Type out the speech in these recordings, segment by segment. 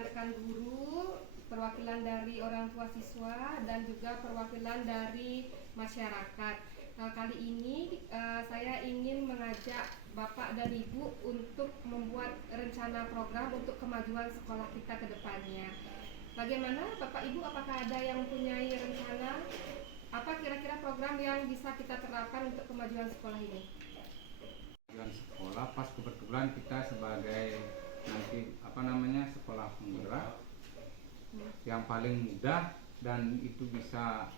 rekan-rekan guru, perwakilan dari orang tua siswa, dan juga perwakilan dari masyarakat. Kali ini saya ingin mengajak Bapak dan Ibu untuk membuat rencana program untuk kemajuan sekolah kita ke depannya. Bagaimana Bapak Ibu, apakah ada yang mempunyai rencana? Apa kira-kira program yang bisa kita terapkan untuk kemajuan sekolah ini? Kemajuan sekolah pas kebetulan kita sebagai sekolah penggerak yang paling mudah dan itu bisa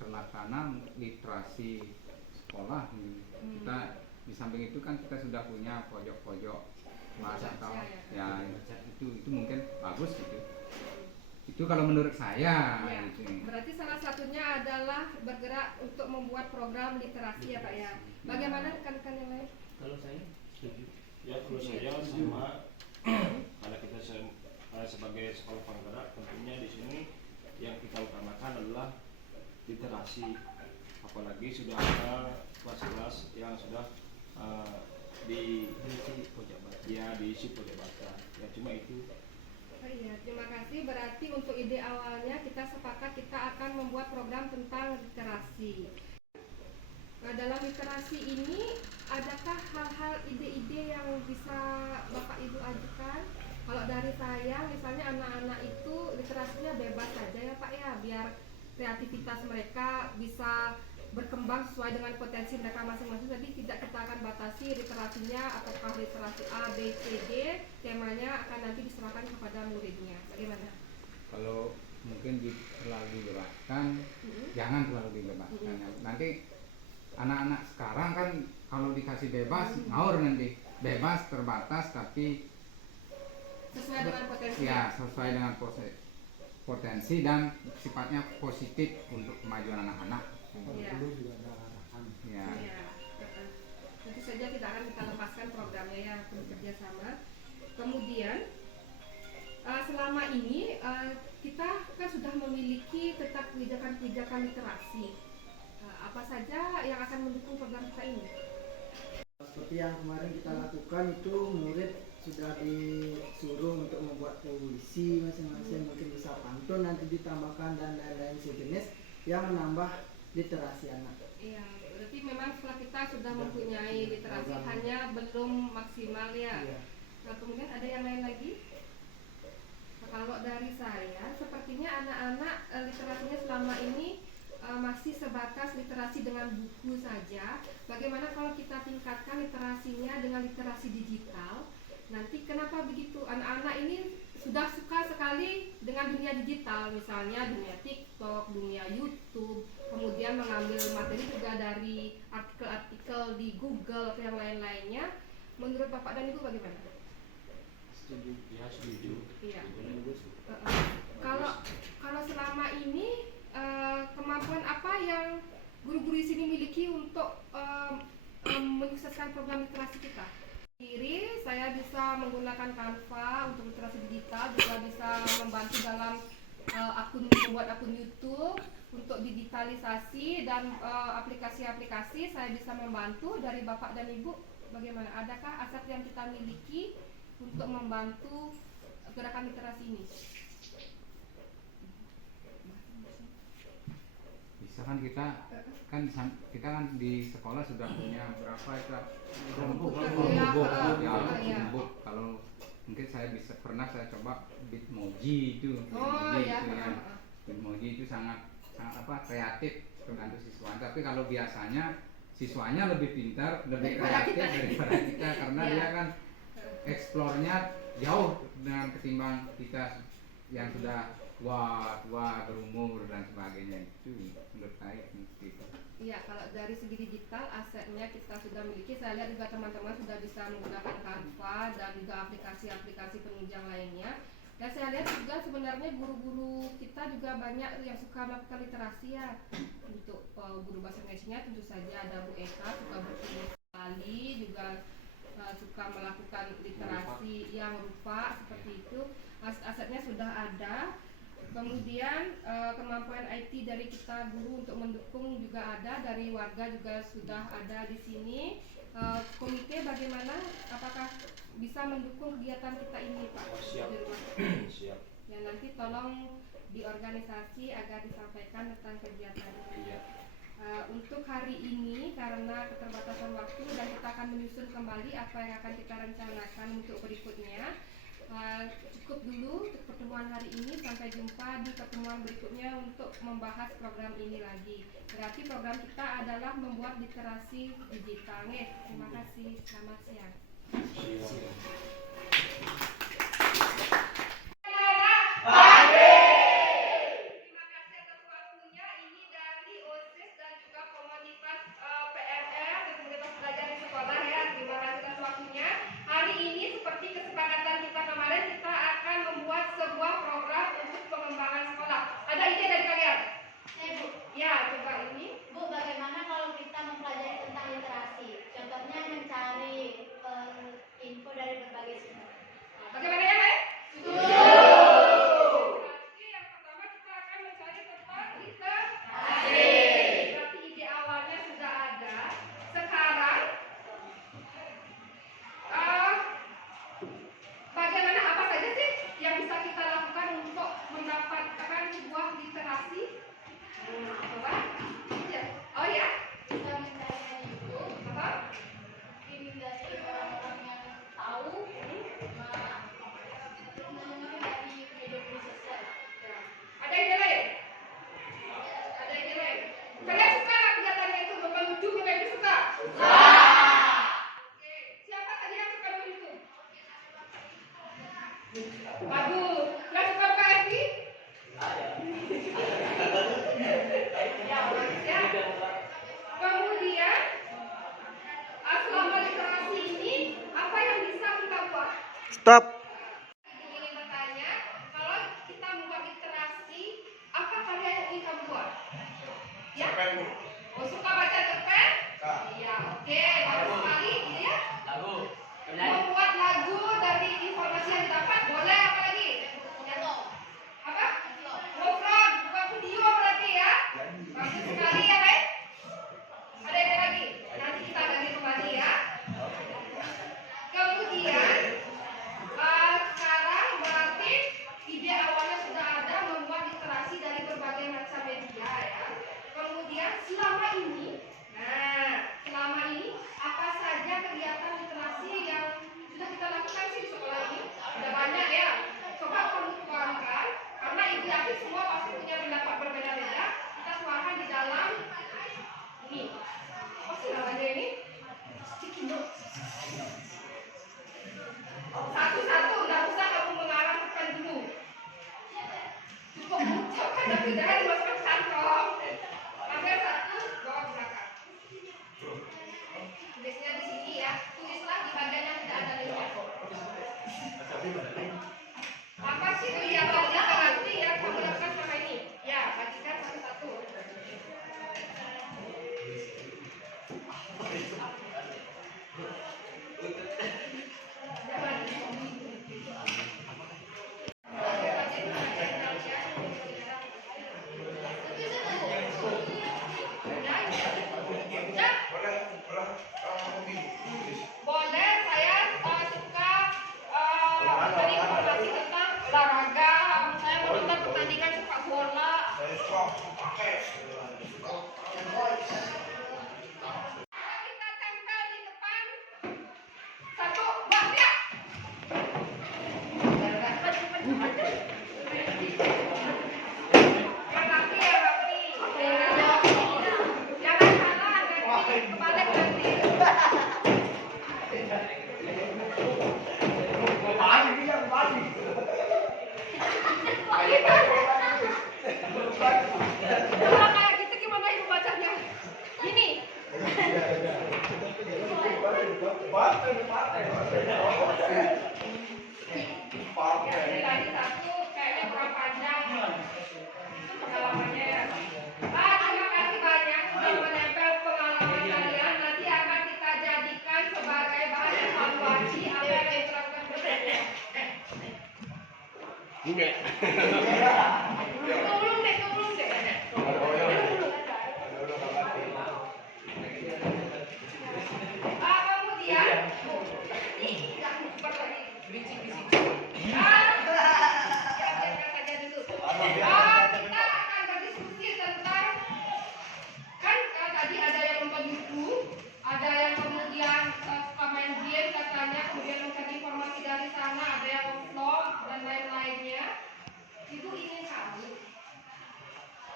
terlaksana literasi sekolah. Kita di samping itu kan kita sudah punya pojok-pojok kelas atau ya itu mungkin bagus gitu. Itu kalau menurut saya ya, gitu. Berarti salah satunya adalah bergerak untuk membuat program literasi ya Pak ya. Bagaimana rekan-rekan yang lain? Kalau saya setuju. Ya, kalau saya sama. Karena kita sebagai sekolah penggerak, tentunya di sini yang kita utamakan adalah literasi. Apalagi sudah ada kelas-kelas yang sudah diisi pojok baca. Ya, cuma itu. Iya, terima kasih. Berarti untuk ide awalnya kita sepakat kita akan membuat program tentang literasi. Nah, dalam literasi ini adakah hal-hal ide-ide yang bisa Bapak Ibu ajukan? Kalau dari saya, misalnya anak-anak itu literasinya bebas saja ya Pak ya, biar kreativitas mereka bisa berkembang sesuai dengan potensi mereka masing-masing. Jadi tidak kita akan batasi literasinya apakah literasi A, B, C, D, temanya akan nanti diserahkan kepada muridnya. Bagaimana? Kalau mungkin terlalu dibebaskan, jangan terlalu dibebaskan. Nanti anak-anak sekarang kan kalau dikasih bebas, ngawur nanti. Bebas terbatas tapi sesuai dengan potensi. Ya, sesuai dengan potensi dan sifatnya positif untuk kemajuan anak-anak. Dulu juga ada arahan. Ya. Tentu saja tidak akan kita lepaskan programnya ya, bekerja sama. Kemudian selama ini kita kan sudah memiliki tetap kebijakan-kebijakan literasi. Apa saja yang akan mendukung program kita ini? Seperti yang kemarin kita lakukan itu murid sudah disuruh untuk membuat puisi masing-masing, mungkin bisa pantun nanti ditambahkan dan lain-lain sejenis yang menambah literasi anak. Iya, berarti memang setelah kita sudah mempunyai literasi hanya belum maksimal ya. Iya. Nah, kemudian ada yang lain lagi? Nah, kalau dari saya, sepertinya anak-anak literasinya selama ini masih sebatas literasi dengan buku saja. Bagaimana kalau kita tingkatkan literasinya dengan literasi digital? Nanti kenapa begitu? Anak-anak ini sudah suka sekali dengan dunia digital, misalnya dunia TikTok, dunia YouTube, kemudian mengambil materi juga dari artikel-artikel di Google atau yang lain-lainnya. Menurut Bapak dan Ibu bagaimana? Setuju. Ya, setuju. Iya. Kalau selama ini kemampuan apa yang guru-guru di sini miliki untuk menyukseskan program literasi kita? Sendiri, saya bisa menggunakan Canva untuk literasi digital, juga bisa membantu dalam membuat akun YouTube untuk digitalisasi dan aplikasi-aplikasi. Saya bisa membantu. Dari Bapak dan Ibu bagaimana? Adakah aset yang kita miliki untuk membantu gerakan literasi ini? Bisa kan kita kan di sekolah sudah punya berapa itu Chromebook. Kalau mungkin saya pernah coba Bitmoji itu. Bitmoji itu sangat kreatif tergantung siswa. Tapi kalau biasanya siswanya lebih pintar, lebih kreatif daripada kita karena dia kan eksplornya jauh dengan ketimbang kita yang sudah tua berumur dan sebagainya. Itu menurut saya gitu. Iya, kalau dari segi digital asetnya kita sudah miliki. Saya lihat juga teman-teman sudah bisa menggunakan Canva dan juga aplikasi-aplikasi penunjang lainnya. Dan saya lihat juga sebenarnya guru-guru kita juga banyak yang suka melakukan literasi ya. Untuk guru bahasa Indonesia tentu saja ada Bu Eka suka bertulis sekali, juga suka melakukan literasi yang rupa seperti itu. Asetnya sudah ada. Kemudian kemampuan IT dari kita guru untuk mendukung juga ada, dari warga juga sudah ada di sini. Komite bagaimana? Apakah bisa mendukung kegiatan kita ini, Pak? Oh, siap. Siap. Ya, nanti tolong diorganisasi agar disampaikan tentang kegiatan. Iya. Untuk hari ini karena keterbatasan waktu dan kita akan menyusun kembali apa yang akan kita rencanakan untuk berikutnya. Cukup dulu untuk pertemuan hari ini, sampai jumpa di pertemuan berikutnya untuk membahas program ini lagi. Berarti program kita adalah membuat literasi digital. Terima kasih, selamat siang. Siap. Terima kasih atas waktunya. Ini dari OSIS dan juga komunitas PNR, komunitas belajar di sekolah ya. Terima kasih atas waktunya. Hari ini seperti kesepakatan kita kemarin, kita akan membuat sebuah program untuk pengembangan sekolah. Ada ide dari kalian? Bu, Ya, coba ini. Bu, bagaimana kalau kita mempelajari tentang literasi? Contohnya mencari info dari berbagai sumber. Bagaimana ya, Pak? Setuju. Berarti yang pertama kita akan mencari tentang literasi. Berarti ide awalnya sudah ada. Sekarang bagaimana, apa saja sih yang bisa kita lakukan untuk mendapatkan sebuah literasi? Coba. Ya. Oh ya. Kita mencari dari YouTube, Apa? ini dari orang-orang yang tahu, menemui dari media sosial. Ada ide lain? Ada ide lain? Kalian suka nggak kegiatannya itu? Menuju ke lebih suka? Oke. Siapa tadi yang suka begitu? Bagus. Nggak suka buka FB? Ya, bagus ya. Kemudian, selama literasi ini, apa yang bisa kita buat? Stop. Ingin bertanya, kalau kita membuat literasi, apa karya yang ingin kamu buat? Ya? Oh, suka baca cerpen? Iya, oke, bagus sekali, ya. Membuat lagu dari informasi yang didapat, boleh, apa lagi? Apa? Vlog, buat video berarti ya? Bagus sekali ya, Lek? Ada ide lagi? Nanti kita ganti kembali ya. Kemudian, sekarang berarti ide awalnya sudah ada, membuat literasi dari berbagai macam media ya. Kemudian selama ini apa saja kegiatan literasi yang sudah kita lakukan sih di sekolah ini? Sudah banyak ya. Coba kamu tuangkan, karena ibu yakin semua pasti punya pendapat berbeda-beda. Kita tuangkan di dalam ini. Apa sih namanya ini? Sticky note. Satu-satu, nggak usah kamu mengarahkan dulu. Cukup ucapkan tapi jangan dimasukkan kantong. Ambil satu, bawa ke belakang. Tulisnya di sini ya. Tulislah di bagian yang tidak ada linknya. Apa sih kegiatan literasi yang kamu lakukan selama ini? Ya, bagikan satu-satu. Boleh, saya suka mencari informasi tentang olahraga. Saya menonton pertandingan sepak bola. Kita tempel di depan. Satu, dua, tiga. Yang rapi, yang rapi. Jangan salah, nanti kebalik nanti. Kalau kayak gitu gimana ibu bacanya? Gini. Ya, ini lagi satu, kayaknya kurang panjang. Pengalamannya ya. Terima kasih banyak sudah menempel pengalaman kalian. Nanti akan kita jadikan sebagai bahan evaluasi apa yang dilakukan berikutnya. Enggak. Belum deh. Kemudian, ini nggak lupa lagi. Biarkan saja dulu. Kita akan berdiskusi tentang kan tadi ada yang nonton YouTube, ada yang kemudian suka main game katanya, kemudian mencari informasi dari sana, ada yang vlog dan lain-lainnya. Ibu ingin tahu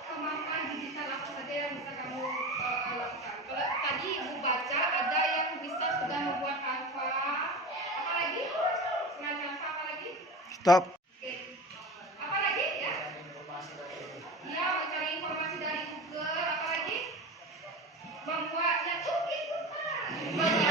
kemampuan digital apa saja yang bisa kamu lakukan. Kalau tadi ibu baca ada yang bisa sudah membuat alfa, apa lagi? Selain alfa apa lagi? Stop. Oke. Apa lagi ya? Iya, mencari informasi dari Google, apa lagi? Membuatnya tuh ikutan.